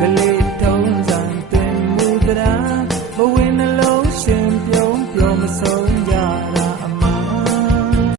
ကလေးတုံးစံတွင်မူတရာမဝင်